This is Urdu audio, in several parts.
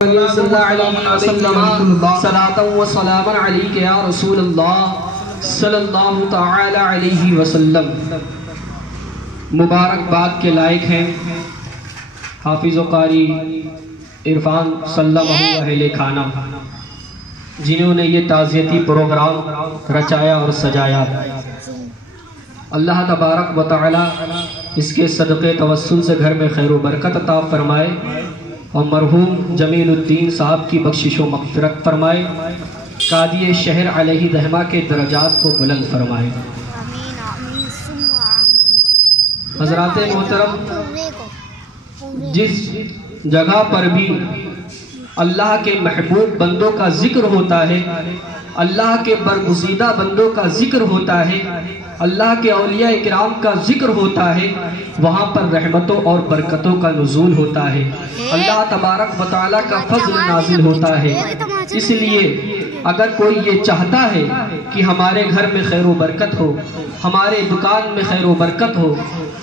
صلی اللہ علیہ وسلم صلاۃ و سلام علیک یا رسول اللہ صلی اللہ تعالی علیہ وسلم۔ مبارکباد کے لائق ہیں حافظ و قاری عرفان سلمہ اہل کھانا، جنہوں نے یہ تعزیتی پروگرام رچایا اور سجایا۔ اللہ تبارک و تعالی اس کے صدقے توسل سے گھر میں خیر و برکت عطا فرمائے اور مرحوم جمیل الدین صاحب کی بخشش و مغفرت فرمائے، قاضی شہر علیہ رحمہ کے درجات کو بلند فرمائے۔ حضرات محترم، جس جگہ پر بھی اللہ کے محبوب بندوں کا ذکر ہوتا ہے، اللہ کے برگزیدہ بندوں کا ذکر ہوتا ہے، اللہ کے اولیاء اکرام کا ذکر ہوتا ہے، وہاں پر رحمتوں اور برکتوں کا نزول ہوتا ہے، اللہ تبارک و تعالیٰ کا فضل نازل ہوتا ہے۔ اس لیے اگر کوئی یہ چاہتا ہے کہ ہمارے گھر میں خیر و برکت ہو، ہمارے دکان میں خیر و برکت ہو،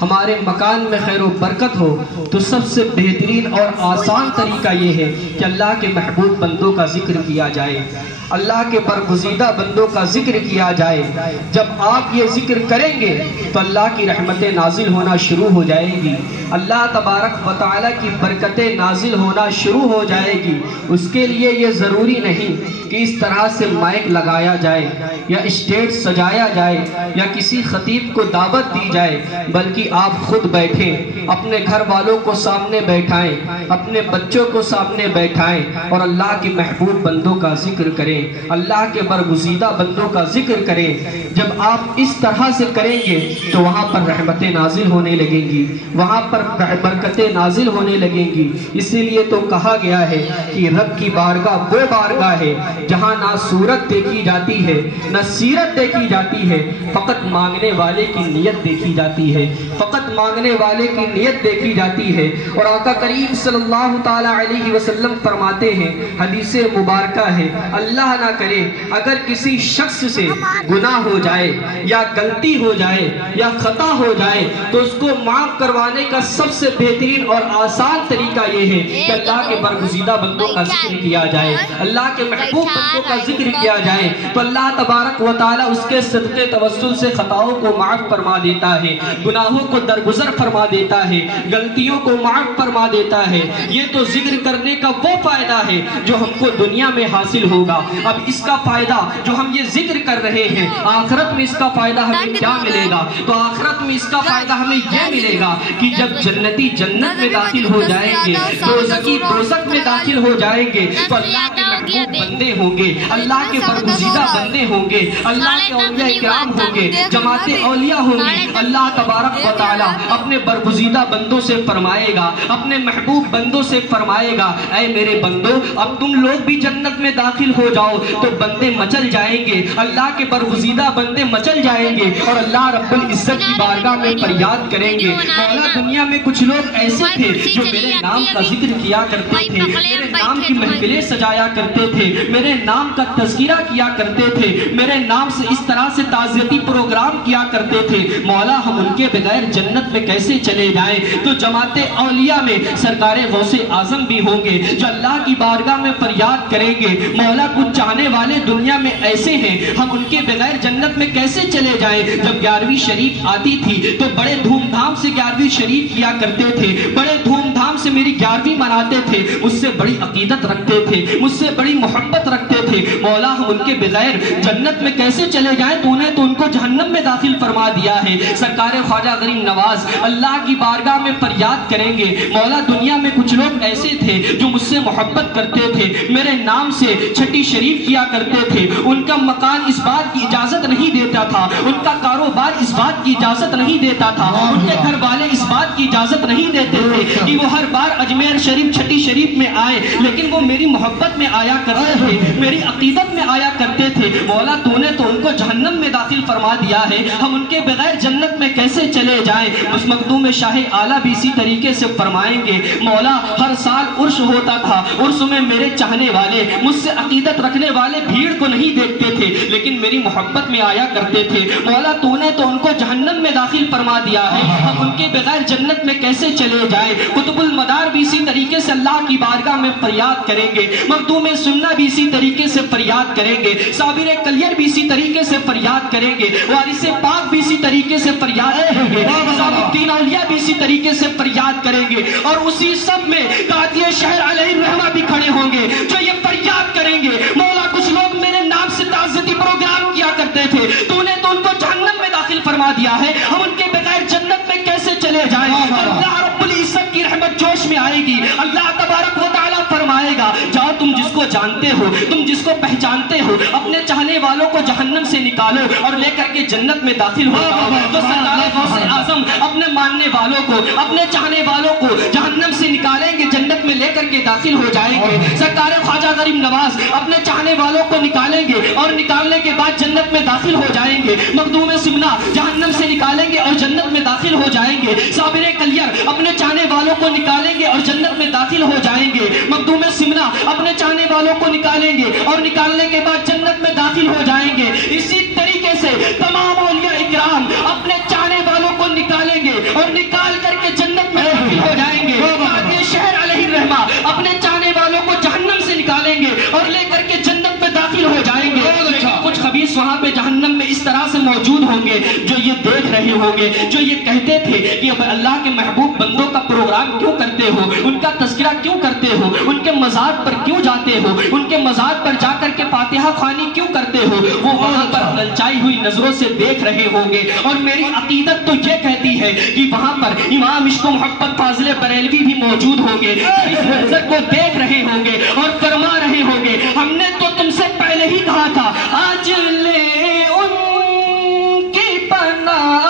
ہمارے مکان میں خیر و برکت ہو، تو سب سے بہترین اور آسان طریقہ یہ ہے کہ اللہ کے محبوب بندوں کا ذکر کیا جائے، اللہ کے برگزیدہ بندوں کا ذکر کیا جائے۔ جب آپ یہ ذکر کریں گے تو اللہ کی رحمتیں نازل ہونا شروع ہو جائیں گی، اللہ تبارک و تعالیٰ کی برکتیں نازل ہونا شروع ہو جائے گی۔ اس کے لیے یہ ضروری نہیں کہ اس طرح سے مائک لگایا جائے یا اسٹیج سجایا جائے یا کسی خطیب کو دعوت دی جائے، بلکہ آپ خود بیٹھیں، اپنے گھر والوں کو سامنے بیٹھائیں، اپنے بچوں کو سامنے بیٹھائیں اور اللہ کے محبوب بندوں کا ذکر کریں، اللہ کے برگزیدہ بندوں کا ذکر کریں۔ جب آپ اس طرح سے کریں گے تو وہاں پر رحمتیں نازل ہونے لگیں گی، وہاں پر برکتیں نازل ہونے لگیں گی۔ اسی لیے تو کہا گیا ہے کہ رب کی بارگاہ وہ بارگاہ ہے جہاں نہ صورت دیکھی جاتی ہے نہ سیرت دیکھی جاتی ہے، فقط مانگنے والے کی نیت دیکھی جاتی ہے، فقط مانگنے والے کی نیت دیکھی جاتی ہے۔ اور آقا کریم صلی اللہ تعالی علیہ وسلم فرماتے ہیں، حدیث مبارکہ ہے، اللہ نہ کرے اگر کسی شخص سے گناہ ہو جائے یا غلطی ہو جائے یا خطا ہو جائے تو اس کو معاف کروانے کا سب سے بہترین اور آسان طریقہ یہ ہے کہ اللہ کے برگزیدہ بندوں کا ذکر کیا جائے، اللہ کے محبوب بندوں کا ذکر کیا جائے، تو اللہ تبارک و تعالیٰ اس کے صدقے توسل سے خطاؤں کو معاف فرما دیتا ہے، گناہوں کو درگزر فرما دیتا ہے، غلطیوں کو معاف فرما دیتا ہے۔ یہ تو ذکر کرنے کا وہ فائدہ ہے جو ہم کو دنیا میں حاصل ہوگا۔ اب اس کا فائدہ جو ہم یہ ذکر کر رہے ہیں، آخرت میں اس کا فائدہ ہمیں کیا ملے گا؟ تو آخرت میں اس کا فائدہ ہمیں یہ ملے گا کہ جب جنتی جنت میں داخل ہو جائیں گے، دوزخی دوزخ میں داخل ہو جائیں گے، تو اللہ کے محبوب بندے ہوں گے، اللہ کے برگزیدہ بندے ہوں گے، اللہ کے اولیاء کرام ہوں گے، جماعت اولیاء ہوں گی۔ اللہ تبارک و تعالیٰ اپنے برگزیدہ بندوں سے فرمائے گا، اپنے محبوب بندوں سے فرمائے گا، اے میرے بندو اب تم لوگ بھی جنت میں داخل ہو جاؤ۔ تو بندے مچل جائیں گے، اللہ کے برگزیدہ بندے مچل جائیں گے اور اللہ رب العزت کی بارگاہ میں فریاد کریں گے، مولا دنیا میں کچھ لوگ ایسے تھے جو میرے نام کا ذکر کیا کرتے تھے، میرے نام کی محفلیں سجایا کرتے تھے، میرے نام کا تذکرہ کیا کرتے تھے، میرے نام سے اس طرح سے تعزیتی پروگرام کیا کرتے تھے، مولا ہم ان کے بغیر جنت میں کیسے چلے جائیں؟ تو جماعت اولیاء میں سرکار غوث اعظم بھی ہوں گے جو اللہ کی بارگاہ میں فریاد کریں گے، مولا کچھ چاہنے والے دنیا میں ایسے ہیں، ہم ان کے بغیر جنت میں کیسے چلے جائیں؟ جب 11ویں شریف آتی تھی تو بڑے دھوم دھام سے 11ویں شریف کیا کرتے تھے، بڑے دھوم دھام سے میری 11ویں مناتے تھے، مجھ سے بڑی عقیدت رکھتے تھے، مجھ سے بڑی محبت رکھتے تھے، مولا ہم ان کے بغیر جنت میں کیسے چلے جائیں؟ تو نے تو ان کو جہنم میں داخل فرما دیا ہے۔ سرکار خواجہ غریب نواز اللہ کی بارگاہ میں فریاد کریں گے، مولا دنیا میں کچھ لوگ ایسے تھے جو مجھ سے محبت کرتے تھے، میرے نام سے چھٹی شریف کیا کرتے تھے، ان کا مکان اس بات کی اجازت نہیں دیتا تھا، ان کا کاروبار اس بات کی اجازت نہیں دیتا تھا، ان کے گھر والے اس بات کی اجازت نہیں دیتے تھے کہ وہ ہر بار اجمیر شریف چھٹی شریف میں آئے، لیکن وہ میری محبت میں آیا کرتے تھے، میری میری عقیدت میں آیا کرتے تھے، مولا تو نے تو ان کو جہنم میں داخل فرما دیا ہے، ہم ان کے بغیر جنت میں کیسے چلے جائیں؟ اس مخدوم شاہ اعلیٰ بھی اسی طریقے سے فرمائیں گے، مولا ہر سال عرس ہوتا تھا، عرس میں میرے چاہنے والے، مجھ سے عقیدت رکھنے والے بھیڑ کو نہیں دیکھتے تھے لیکن میری محبت میں آیا کرتے تھے، مولا تو نے تو ان کو جہنم میں داخل فرما دیا ہے، ہم ان کے بغیر جنت میں کیسے چلے جائیں؟ قطب المدار بھی اسی طریقے سے اللہ کی بارگاہ میں فریاد کریں گے، مخدوم سنہ بھی اسی طریقے سے فریاد کریں گے، صابر کلیر بھی اسی طریقے سے فریاد کریں گے، وارث پاک بھی اسی طریقے سے فریاد کریں گے، صاحب الدین اولیاء بھی اسی طریقے سے فریاد کریں گے، اور اسی سب میں قاضی شہر علیہ الرحمہ بھی کھڑے ہوں گے جو یہ فریاد کریں گے، مولا کچھ لوگ میرے نام سے تعزیتی پروگرام کیا کرتے تھے، تو نے تو ان کو جہنم میں داخل فرما دیا ہے، ہم ان کے بغیر جنت میں کیسے چلے جائیں؟ اللہ رب العزت کی رحمت جوش میں آئے گی، اللہ تبارک و تعالیٰ فرمائے گا، جاؤ تم جس کو جانتے ہو، تم جس کو پہچانتے ہو، اپنے چاہنے والوں کو جہنم سے نکالو اور لے کر کے جنت میں داخل ہو جاؤ۔ تو سرکار غوث اعظم اپنے ماننے والوں کو، اپنے چاہنے والوں کو جہنم سے نکالیں گے، جنت میں لے کر کے داخل ہو جائیں گے۔ سرکار خواجہ غریب نواز اپنے چاہنے والوں کو نکالیں گے اور نکالنے کے بعد جنت میں داخل ہو جائیں گے۔ مخدوم سمنا جہنم سے نکالیں گے اور جنت میں داخل ہو جائیں گے۔ صابر کلیر اپنے چاہنے والوں کو نکالیں گے اور جنت میں داخل ہو جائیں گے۔ مخدوم سمنا اپنے چاہنے والوں کو نکالیں گے اور نکالنے کے بعد جنت میں داخل ہو جائیں گے۔ اسی طریقے سے تمام اولیاء اکرام اپنے چاہنے والوں کو نکالیں گے اور نکال کر کے جنت میں داخل ہو جائیں گے۔ قاضی شہر علیہ الرحمہ اپنے چاہنے والوں کو جہنم سے نکالیں گے اور لے کر کے جنت میں داخل ہو جائیں گے۔ لیکن کچھ خبیث وہاں پہ جہنم میں اس طرح سے موجود ہوں گے جو یہ دیکھ رہے ہوں گے، جو یہ کہتے تھے کہ اب اللہ کے محبوب بندوں کا پروگرام کیوں کرتے ہو، ان کا تذکرہ کیوں کرتے ہو، ان کے مزار پر کیوں جاتے ہو، ان کے مزار پر جا کر کے فاتحہ خوانی کیوں کرتے ہو، وہ وہاں پر للچائی ہوئی نظروں سے دیکھ رہے ہوں گے۔ اور میری عقیدت تو یہ کہتی ہے کہ وہاں پر امام عشق و محبت فاضل بریلوی بھی موجود ہوں گے، اس منظر کو دیکھ رہے ہوں گے اور فرما رہے ہوں گے، ہم نے تو تم سے پہلے ہی کہا تھا، آج لے ان کی پناہ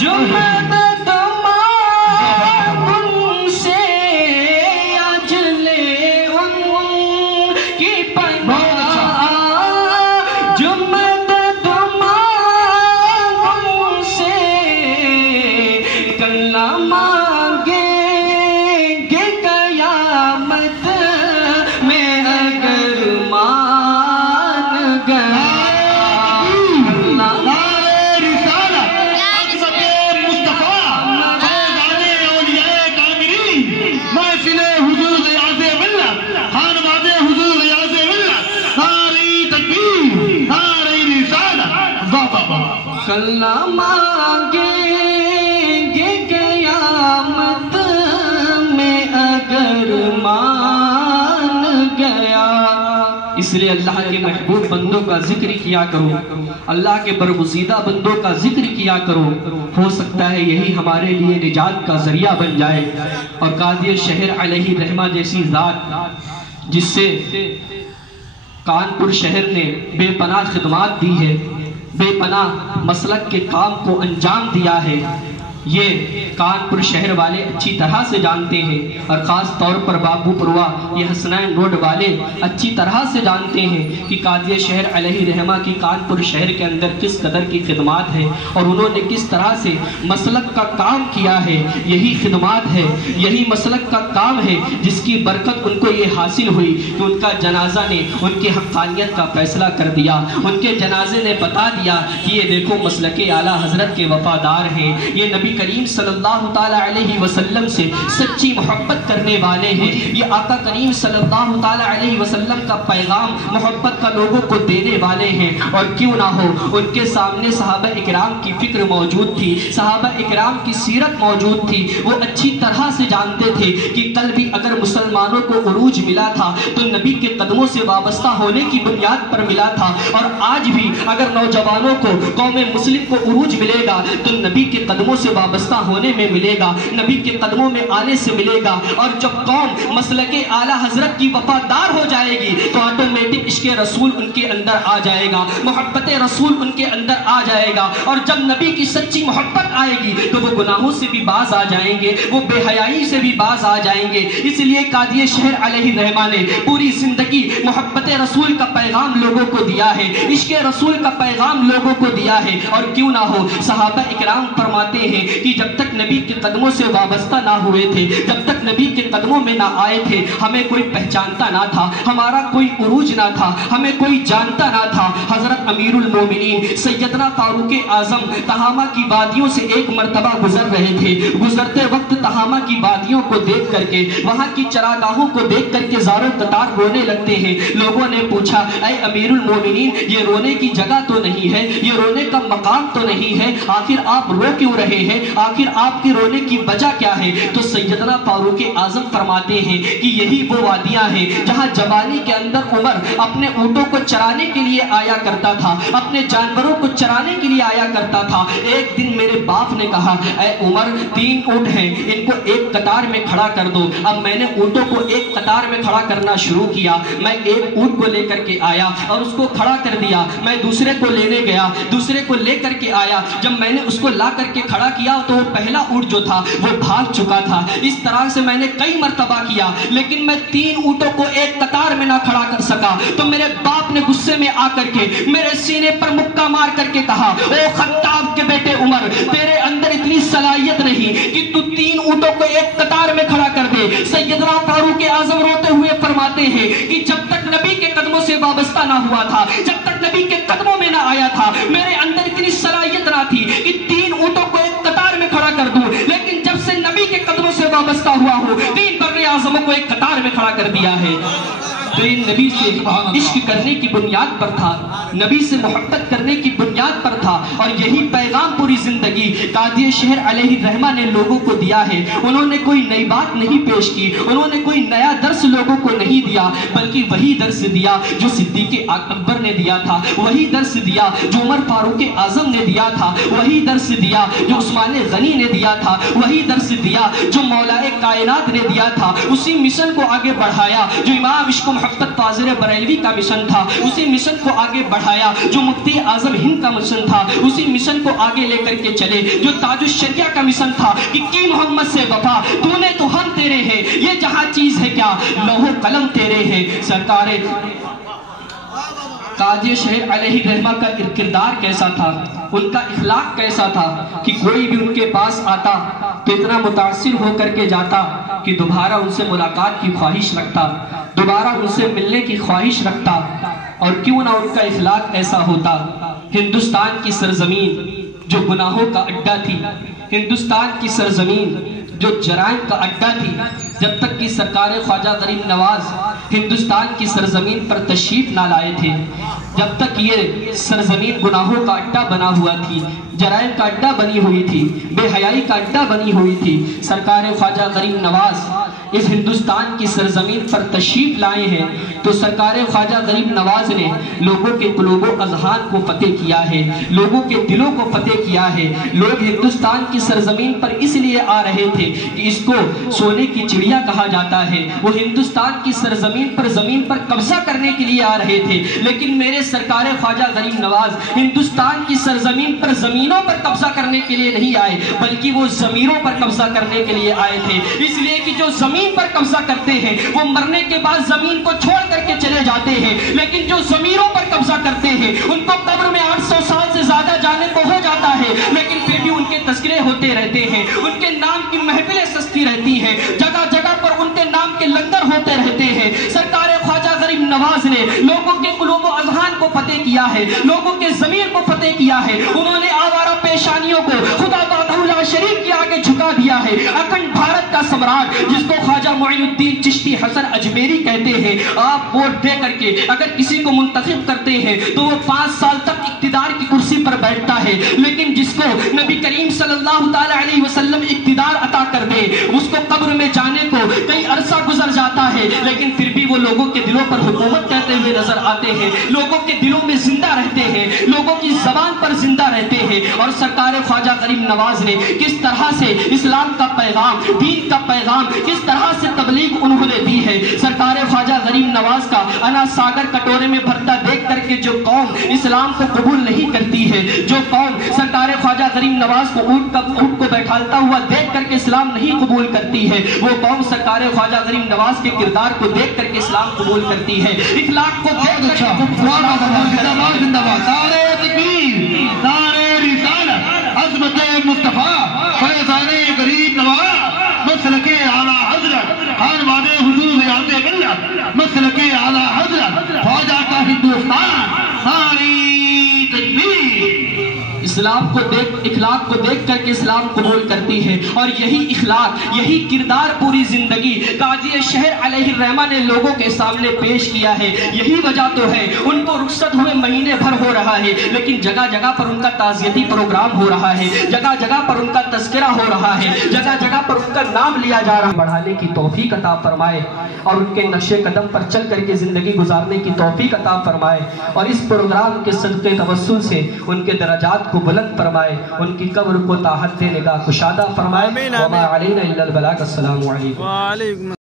جو مدد مانگ ان سے، آج لے ان کی پناہ جو مدد مانگ ان سے، کل نہ مانگیں گے قیامت میں اگر مان گئے۔ کل نہ مانگیں گے قیامت میں اگر مان گیا۔ اس لیے اللہ کے محبوب بندوں کا ذکر کیا کرو، اللہ کے برگزیدہ بندوں کا ذکر کیا کرو، ہو سکتا ہے یہی ہمارے لیے نجات کا ذریعہ بن جائے۔ اور قاضی شہر علیہ الرحمہ جیسی ذات جس سے کانپور شہر نے بے پناہ خدمات دی ہے، بے پناہ مسلک کے کام کو انجام دیا ہے، یہ کانپور شہر والے اچھی طرح سے جانتے ہیں، اور خاص طور پر بابو پروا یہ حسنین روڈ والے اچھی طرح سے جانتے ہیں کہ قاضی شہر علیہ رحمہ کی کانپور شہر کے اندر کس قدر کی خدمات ہیں اور انہوں نے کس طرح سے مسلک کا کام کیا ہے۔ یہی خدمات ہے، یہی مسلک کا کام ہے جس کی برکت ان کو یہ حاصل ہوئی کہ ان کا جنازہ نے ان کی حقانیت کا فیصلہ کر دیا، ان کے جنازے نے بتا دیا کہ یہ دیکھو مسلک اعلیٰ حضرت کے وفادار ہیں، یہ نبی کریم صلی اللہ تعالیٰ علیہ وسلم سے سچی محبت کرنے والے ہیں، یہ آقا کریم صلی اللہ تعالیٰ علیہ وسلم کا پیغام محبت کا لوگوں کو دینے والے ہیں۔ اور کیوں نہ ہو، ان کے سامنے صحابہ اکرام کی فکر موجود تھی، صحابہ اکرام کی سیرت موجود تھی، وہ اچھی طرح سے جانتے تھے کہ کل بھی اگر مسلمانوں کو عروج ملا تھا تو نبی کے قدموں سے وابستہ ہونے کی بنیاد پر ملا تھا، اور آج بھی اگر نوجوانوں کو قوم مسلم کو عروج ملے گا تو نبی کے قدموں سے وابستہ ہونے میں ملے گا، نبی کے قدموں میں آنے سے ملے گا۔ اور جب قوم مسلک اعلیٰ حضرت کی وفادار ہو جائے گی تو آٹومیٹک عشق رسول ان کے اندر آ جائے گا، محبت رسول ان کے اندر آ جائے گا۔ اور جب نبی کی سچی محبت آئے گی تو وہ گناہوں سے بھی باز آ جائیں گے، وہ بے حیائی سے بھی باز آ جائیں گے۔ اس لیے قاضی شہر علیہ الرحمہ نے پوری زندگی محبت رسول کا پیغام لوگوں کو دیا ہے، عشق رسول کا پیغام لوگوں کو دیا ہے۔ اور کیوں نہ ہو، صحابہ اکرام فرماتے ہیں کہ جب تک نبی کے قدموں سے وابستہ نہ ہوئے تھے، جب تک نبی کے قدموں میں نہ آئے تھے، ہمیں کوئی پہچانتا نہ تھا، ہمارا کوئی عروج نہ تھا، ہمیں کوئی جانتا نہ تھا۔ حضرت امیر المومنین سیدنا فاروق اعظم تہامہ کی وادیوں سے ایک مرتبہ گزر رہے تھے۔ گزرتے وقت تہامہ کی وادیوں کو دیکھ کر کے، وہاں کی چراگاہوں کو دیکھ کر کے زار و قطار رونے لگتے ہیں۔ لوگوں نے پوچھا، اے امیر المومنین، یہ رونے کی جگہ تو نہیں ہے، یہ رونے کا مقام تو نہیں ہے، آخر آپ رو کیوں رہے ہیں؟ آخر آپ کی رونے کی وجہ کیا ہے؟ تو سیدنا فاروق اعظم فرماتے ہیں کہ یہی وہ وادیاں ہیں جہاں جوانی کے اندر عمر اپنے اونٹوں کو چرانے کے لیے آیا کرتا تھا، اپنے جانوروں کو چرانے کے لیے آیا کرتا تھا۔ ایک دن میرے باپ نے کہا، اے عمر، 3 اونٹ ہیں، ان کو ایک قطار میں کھڑا کر دو۔ اب میں نے اونٹوں کو ایک قطار میں کھڑا کرنا شروع کیا۔ میں ایک اونٹ کو لے کر کے آیا اور اس کو کھڑا کر دیا۔ میں دوسرے کو لینے گیا، دوسرے کو لے کر کے آیا۔ جب میں نے اس کو لا کر کے کھڑا کیا تو وہ پہلا اونٹ جو تھا وہ بھاگ چکا تھا۔ اس طرح سے میں نے کئی مرتبہ کیا، لیکن میں 3 اونٹوں کو ایک قطار میں نہ کھڑا کر سکا۔ تو میرے باپ نے غصے میں آ کر کے میرے سینے پر مکہ مار کر کے کہا، او خطاب کے بیٹے عمر، تیرے اندر اتنی صلاحیت نہیں کہ تو 3 اونٹوں کو ایک قطار میں کھڑا کر دے۔ سیدنا فاروق اعظم روتے ہوئے فرماتے ہیں کہ جب تک نبی کے قدموں سے وابستہ نہ ہوا تھا، جب تک نبی کے قدموں میں نہ آیا تھا، میرے اندر اتنی صلاحیت نہ تھی کہ 3 اونٹوں کو ایک قطار میں کھڑا کر دوں، لیکن جب سے نبی کے قدموں سے وابستہ ہوا ہوں، 3 بر اعظموں کو ایک قطار میں کھڑا کر دیا ہے۔ تو یہ نبی سے عشق کرنے کی بنیاد پر تھا، نبی سے محبت کرنے کی بنیاد پر تھا، اور یہی پیغام پوری زندگی قاضی شہر علیہ الرحمہ نے لوگوں کو دیا ہے۔ انہوں نے کوئی نئی بات نہیں پیش کی، انہوں نے کوئی نیا درس لوگوں کو نہیں دیا، بلکہ وہی درس دیا جو صدیق اکبر نے دیا تھا، وہی درس دیا جو عمر فاروق اعظم نے دیا تھا، وہی درس دیا جو عثمان غنی نے دیا تھا، وہی درس دیا جو مولا کائنات نے دیا تھا۔ اسی مشن کو آگے بڑھایا جو امام عشق و محبت فاضل بریلوی کا مشن تھا، اسی مشن کو آگے بڑھایا جو مفتی اعظم ہند کا مشن تھا، اسی مشن کو آگے لے کر کے چلے جو تاج الشریعہ کا مشن تھا کہ کی محمد سے وفا، تو نے تو ہم تیرے ہیں، یہ جہاں چیز ہے کیا، لوح قلم تیرے ہیں۔ سرکار قاضی شہر علیہ الرحمہ کا کردار کیسا تھا، ان کا اخلاق کیسا تھا کہ کوئی بھی ان کے پاس آتا تو اتنا متاثر ہو کر کے جاتا کہ دوبارہ ان سے ملاقات کی خواہش رکھتا، دوبارہ ان سے ملنے کی خواہش رکھتا۔ اور کیوں نہ ان کا اخلاق ایسا ہوتا۔ ہندوستان کی سرزمین جو گناہوں کا اڈا تھی، ہندوستان کی سرزمین جو جرائم کا اڈا تھی، جب تک کہ سرکار خواجہ غریب نواز ہندوستان کی سرزمین پر تشریف نہ لائے تھے، جب تک یہ سرزمین گناہوں کا اڈا بنا ہوا تھی، جرائم کا اڈا بنی ہوئی تھی، بے حیائی کا اڈا بنی ہوئی تھی، سرکار خواجہ غریب نواز اس ہندوستان کی سرزمین پر تشریف لائے ہیں تو سرکار خواجہ غریب نواز نے لوگوں کے قلوب و اذہان کو فتح کیا ہے، لوگوں کے دلوں کو فتح کیا ہے۔ لوگ ہندوستان کی سرزمین پر اس لیے آ رہے تھے کہ اس کو سونے کی چڑیا کہا جاتا ہے، وہ ہندوستان کی سرزمین پر زمین پر قبضہ کرنے کے لیے آ رہے تھے، لیکن میرے سرکار خواجہ غریب نواز ہندوستان کی سرزمین پر زمینوں پر قبضہ کرنے کے لیے نہیں آئے، بلکہ وہ ضمیروں پر قبضہ کرنے کے لیے آئے تھے۔ اس لیے کہ جو زمین پر قبضہ کرتے ہیں وہ مرنے کے بعد زمین کو چھوڑ کر کے چلے جاتے ہیں، لیکن جو ضمیروں پر قبضہ کرتے ہیں ان کو قبر میں 800 سال سے زیادہ جانے کو ہو جاتا ہے، لیکن پھر بھی ان کے تذکرے ہوتے رہتے ہیں، ان کے نام کی محفلیں سجتی رہتی ہیں، جگہ جگہ پر ان کے نام کے لنگر ہوتے رہتے ہیں۔ سرکار خواجہ غریب نواز نے لوگوں کے قلوب و اذہان کو فتح کیا ہے، لوگوں کے ضمیر کو فتح کیا ہے، انہوں نے آوارہ پیشانیوں کو خدا وحدہ لا شریک کے آگے جھکا دیا ہے۔ اکھنڈ بھارت کا سمراٹ جس کو خواجہ معین الدین چشتی حسن اجمیری کہتے ہیں، آپ ووٹ دے کر کے اگر کسی کو منتخب کرتے ہیں تو وہ 5 سال تک اقتدار کی کرسی پر بیٹھتا ہے، لیکن جس کو نبی کریم صلی اللہ تعالیٰ علیہ وسلم اقتدار عطا کر دے اس کو قبر میں جانے کو کئی عرصہ گزر جاتا ہے، لیکن پھر بھی وہ لوگوں کے دلوں پر حکومت کرتے ہوئے نظر آتے ہیں، لوگوں کے دلوں میں زندہ رہتے ہیں، لوگوں کی زبان پر زندہ رہتے ہیں۔ اور سرکار خواجہ غریب نواز نے کس طرح سے اسلام کا پیغام، دین کا پیغام کس طرح سے تبلیغ انہوں نے دی ہے۔ سرکار خواجہ غریب نواز کا انا ساگر کٹورے میں بھرتا دیکھ کر کے جو قوم اسلام کو قبول نہیں کرتی ہے، جو قوم سرکار خواجہ غریب نواز کو اونٹ کو بیٹھالتا ہوا دیکھ کر کے اسلام نہیں قبول کرتی ہے، وہ قوم سرکار خواجہ غریب نواز کے کردار کو دیکھ کر کے اسلام قبول کرتی ہے، اخلاق کو دیکھ کر کے عظمت مصطفیٰ فیضان غریب نواز مسلک اعلیٰ حضرت خانواد حضور ریاض ملت مسلک اعلیٰ حضرت خواجہ کا ہندوستان ساری تکبیر اسلام کو دیکھ، اخلاق کو دیکھ کر کے اسلام قبول کرتی ہے۔ اور یہی اخلاق، یہی کردار پوری زندگی قاضی شہر علیہ الرحمہ نے لوگوں کے سامنے پیش کیا ہے۔ یہی وجہ تو ہے ان کو رخصت ہوئے مہینے بھر ہو رہا ہے، لیکن جگہ جگہ پر ان کا تعزیتی پروگرام ہو رہا ہے، جگہ جگہ پر ان کا تذکرہ ہو رہا ہے، جگہ جگہ پر ان کا نام لیا جا رہا ہے۔ بڑھانے کی توفیق عطا فرمائے اور ان کے نقش قدم پر چل کر کے زندگی گزارنے کی توفیق عطا فرمائے، اور اس پروگرام کے صدقے توسل سے ان کے درجات کو بلند فرمائے، ان کی قبر کو تا حد نگاہ کشادہ فرمائے۔ وما علینا الا البلاغ۔ السلام علیکم۔